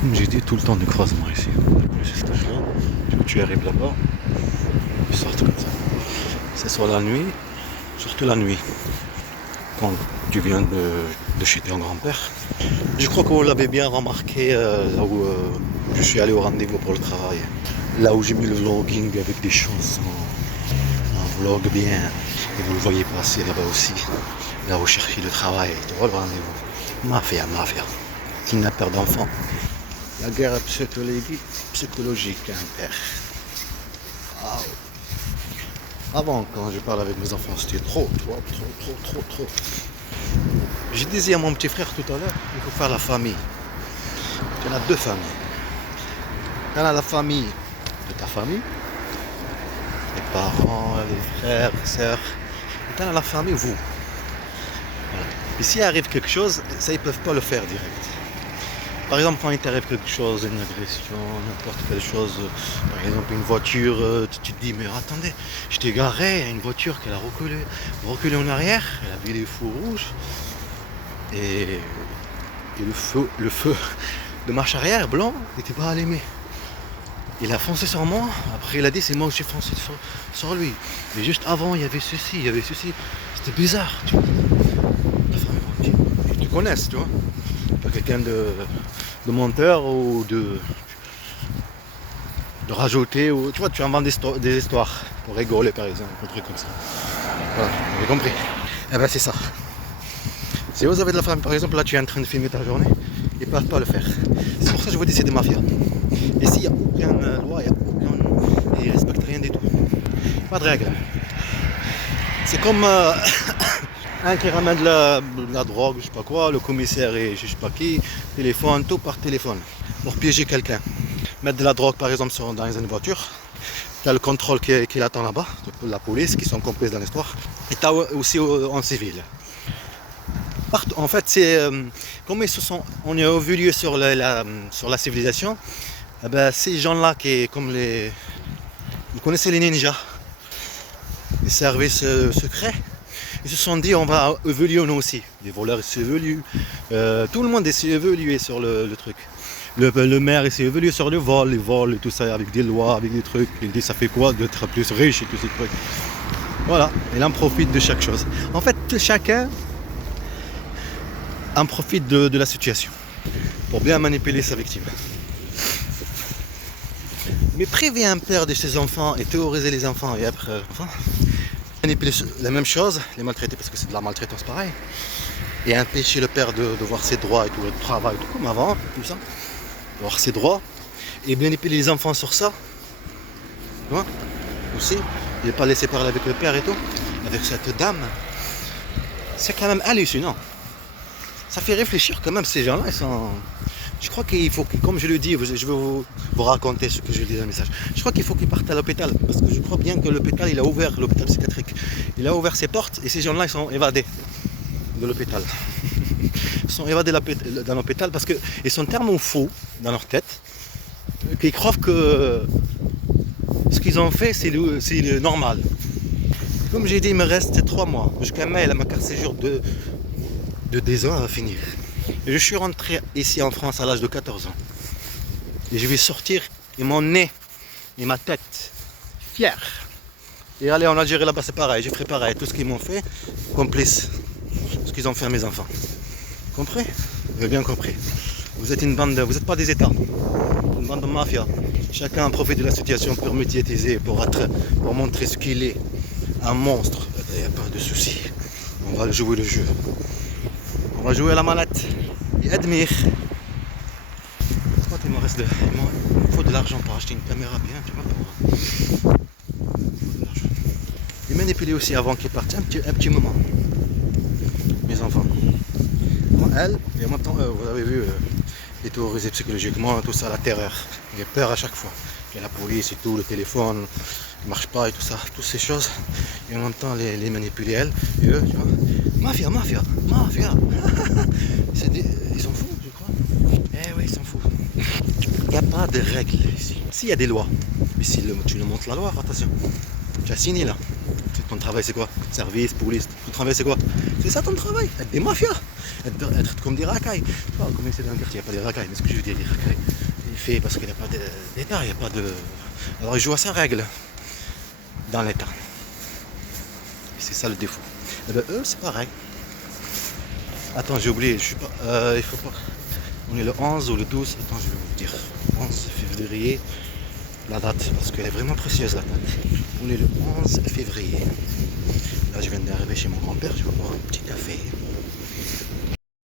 Comme j'ai dit, tout le temps des croisements ici. C'est cet âge-là. Tu arrives là-bas, ils sortent comme ça. C'est soit la nuit, surtout la nuit, quand tu viens de chez ton grand-père. Je crois que vous l'avez bien remarqué là où je suis allé au rendez-vous pour le travail. Là où j'ai mis le vlogging avec des chansons, un vlog bien. Et vous le voyez passer là-bas aussi. Là où je cherchais le travail, tu vois le rendez-vous. Mafia, mafia. Kidnappeur d'enfants. La guerre psychologique, hein, père. Ah, oui. Avant, quand je parle avec mes enfants, c'était trop. J'ai dit à mon petit frère tout à l'heure, il faut faire la famille. Il y en a deux familles. Il y en a la famille de ta famille, les parents, les frères, les sœurs. Et il y en a la famille, vous. Voilà. Et s'il arrive quelque chose, ça ils peuvent pas le faire direct. Par exemple, quand il t'arrive quelque chose, une agression, n'importe quelle chose, par exemple une voiture, tu te dis, mais attendez, je t'ai garé, il y a une voiture qui a reculé en arrière, elle a vu les feux rouges, et le feu de marche arrière blanc n'était pas allumé. Il a foncé sur moi, après il a dit, c'est moi qui j'ai foncé sur lui. Mais juste avant, il y avait ceci, c'était bizarre, tu vois. La famille, tu connais, tu vois. Pas quelqu'un de menteur ou de rajouter, ou tu vois, tu inventes des histoires pour rigoler par exemple, un truc comme ça. Voilà, vous avez compris. Eh ben c'est ça. Si vous avez de la famille, par exemple, là tu es en train de filmer ta journée, ils ne peuvent pas le faire. C'est pour ça que je vous dis c'est des mafias. Ici il n'y a aucune loi, ils ne respectent rien du tout. Pas de règles. C'est comme un qui ramène de la drogue, je sais pas quoi, le commissaire et je sais pas qui, téléphone, tout par téléphone, pour piéger quelqu'un. Mettre de la drogue par exemple dans une voiture, tu as le contrôle qui attend là-bas, la police qui sont complices dans l'histoire, et tu as aussi en civil. En fait, c'est comme on est au lieu sur la civilisation, eh ben, ces gens-là vous connaissez les ninjas, les services secrets. Ils se sont dit on va évoluer nous aussi. Les voleurs s'est évolué. Tout le monde s'est évolué sur le truc. Le maire s'est évolué sur les vols et tout ça, avec des lois, avec des trucs. Il dit ça fait quoi d'être plus riche et tous ces trucs. Voilà, il en profite de chaque chose. En fait, chacun en profite de la situation pour bien manipuler sa victime. Mais priver un père de ses enfants et théoriser les enfants et après manipuler la même chose, les maltraiter parce que c'est de la maltraitance pareil, et empêcher le père de voir ses droits et tout, le travail, tout comme avant, tout ça, de voir ses droits, et manipuler les enfants sur ça, tu vois, aussi, ne pas laisser parler avec le père et tout, avec cette dame, c'est quand même hallucinant. Ça fait réfléchir quand même, ces gens-là, ils sont... Je crois qu'il faut, comme je le dis, je vais vous raconter ce que je dis dans le message. Je crois qu'il faut qu'ils partent à l'hôpital, parce que je crois bien que l'hôpital, il a ouvert, l'hôpital psychiatrique, il a ouvert ses portes et ces gens-là, ils sont évadés de l'hôpital. Ils sont évadés dans l'hôpital parce qu'ils sont tellement fous dans leur tête qu'ils croient que ce qu'ils ont fait, c'est le normal. Comme j'ai dit, il me reste 3 mois. Jusqu'à mai, ma carte séjour de 10 ans va finir. Et je suis rentré ici en France à l'âge de 14 ans. Et je vais sortir et mon nez et ma tête fier. Et aller en Algérie là-bas c'est pareil, j'ai fait pareil. Tout ce qu'ils m'ont fait, complice. Ce qu'ils ont fait à mes enfants. Compris? Vous avez bien compris. Vous êtes une bande, vous n'êtes pas des États. Une bande de mafia. Chacun profite de la situation pour médiatiser, pour montrer ce qu'il est. Un monstre. Il n'y a pas de souci. On va jouer le jeu. On va jouer à la manette. Et admire. Il me faut de l'argent pour acheter une caméra bien, tu vois. Et manipuler aussi avant qu'ils partent un petit moment. Mes enfants. Moi, elle, et en même temps, vous avez vu, les terrorisés psychologiquement, tout ça, la terreur. J'ai peur à chaque fois. Il y a la police et tout, le téléphone ne marche pas et tout ça, toutes ces choses. Et en même temps, les manipuler elles, et eux, tu vois. Mafia. Ils sont fous, je crois. Eh oui, ils sont fous. Il n'y a pas de règles ici. S'il y a des lois, mais si tu le montres la loi, attention. Tu as signé là. Ton travail c'est quoi? Service, police. Ton travail c'est quoi? C'est ça ton travail. Être des mafias. être comme des racailles. Pas comme c'est dans le quartier, il n'y a pas des racailles, mais ce que je veux dire, des racailles. Il fait parce qu'il n'y a pas d'État, il n'y a pas de. Alors il joue à sa règle dans l'État. Et c'est ça le défaut. Et ben eux c'est pareil. Attends, j'ai oublié, je suis pas. Il faut pas. On est le 11 ou le 12, attends, je vais vous dire. 11 février, la date, parce qu'elle est vraiment précieuse la date. On est le 11 février. Là, je viens d'arriver chez mon grand-père, je vais boire un petit café.